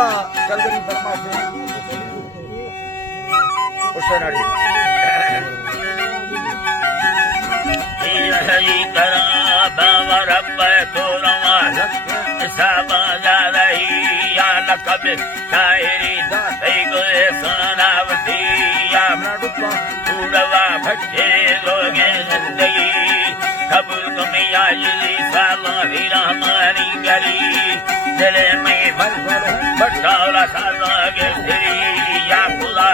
कलगरी फरमा से उशनाड़ी हरी करा बाबा रब तोरमा साबा रही या लकब शायरी दाते गोए सनावती या नाडुका पूरवा भट्टे लोगे जिंदगी कबूल कमिया यली साला हीरा हमारी गरी दिले में बटावला साला के तेरी या खुदा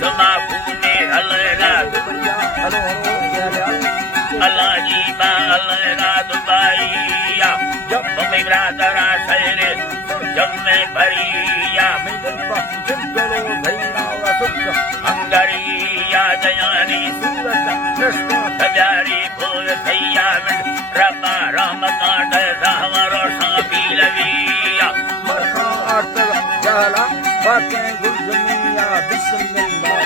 समा पुने हलना हेलो अल्लाह जी बा अल्लाह दुबाइया जब में ब्रादरा शहरे जब में भरिया करो भैया सुख अंगरिया दयानी सजारी फूल सैया रबा रहमता डहवरो शापी लगिया मरखा आर्तव जहला बातें गुलजमिया बिस्मिल्लाह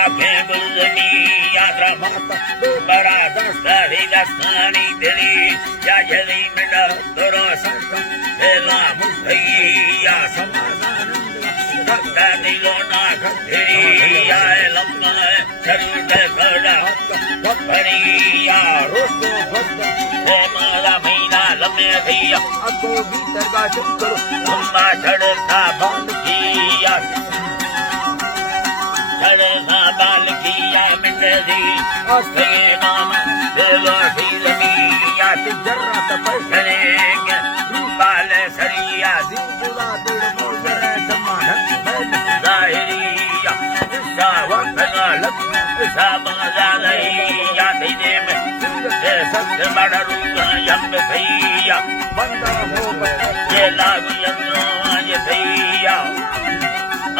आंखें गुलजमिया रहमता बड़ा दस्ता ही दस्तानी दिली या जली मिला तोरो संग एला मुखैया भक्ता दिलोना घरिया लम्मा शरीर खड़ा भरिया रोस्तो भक्त माला महीना लम्बे भैया अको भी दरगाह चुप करो लम्बा चढ़ता बाल किया चढ़ता बाल किया मिंडी आस्ते नाम दिलो ढीलमिया जर्रा तपल चलेंगे बाल सरिया जिंदुला दिल मोजर दमान ज़ाहिरिया वक़्त लग साबज़ालैया दीने में सख्त बड़ा रूगा यम भैया बंदा हो ये लागू यंत्रों ये भैया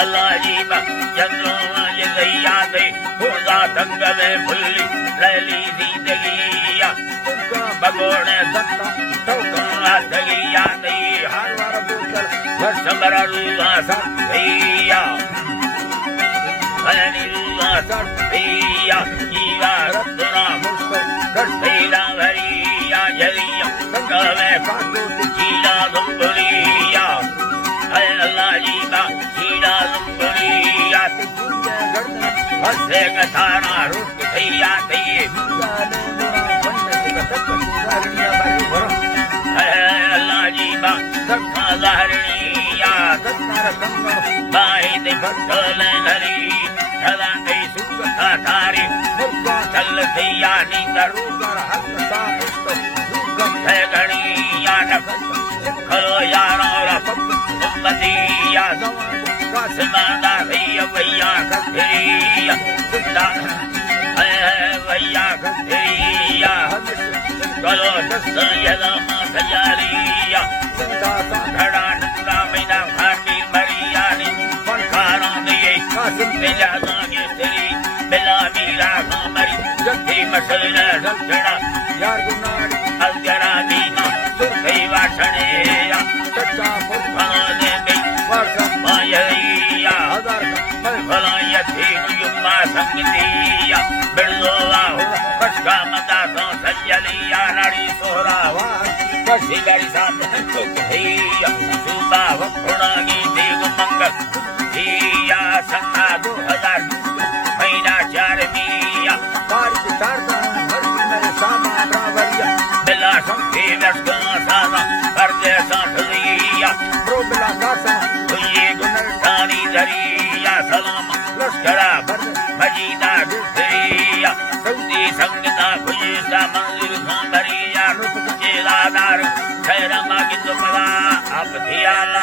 अल्लाह जी बा यंत्रों ये भैया दे खुदा दंगले फुल्ली लैली जिंदगिया तुमका बगोड़े सत्ता टोकरा दगिया दे हर वार बोतल वर्ष बड़ा रूगा सब भैया भैया जीवा रत्ना मुस्त भैया भरिया जलिया कवे काटो जीला दुम्बरिया अल्लाह जीवा जीला दुम्बरिया दुनिया गड़ना हंसे कथाना रुक भैया दिए गाने मेरा बनने का तक सुधारनिया बारी भरो अल्लाह जीवा सत्ता लहरिया सत्तार संगम बाई दे भट्टल धरी सदा दे सुखता थारी मुर्गा चल दिया नी करू कर हक साहित दुर्गम है गणिया नखल खलो यारा और उम्मतिया कासमाना भैया भैया कथरिया सुधा है भैया कथरिया कलो दस्ता यदा मां सजारिया खड़ा नंगा मैना घाटी मरिया नी पंखारा दिए कासिम बिला दागे तेरी बिला मीरा मरी जब्बी मसला रखड़ा यार गुनाड़ी अलगरा बीना सुखई वाठनेया सच्चा मुर्गा भला दे गई वर्षा मायरिया हजार का भला यथी युम्मा संगतिया बिरलोवा हो पशका मदा तो सजलिया नाड़ी सोहरा वार कशी गरी सामने तो भैया सुबा वखुड़ागी देव मंगल दिया संगा 2000 महीना 4 मिया बारिश तारता हर मेरे सामा रावरिया बिला संखे लटका साना कर दे साठलिया प्रोबला कासा ये गुनरठानी दरिया सलाम लश्करा भर मजीदा दुखरिया सऊदी संगता खुशा मंजिल खान दरिया नुत केलादार खैरमा की तुमला अब धियाला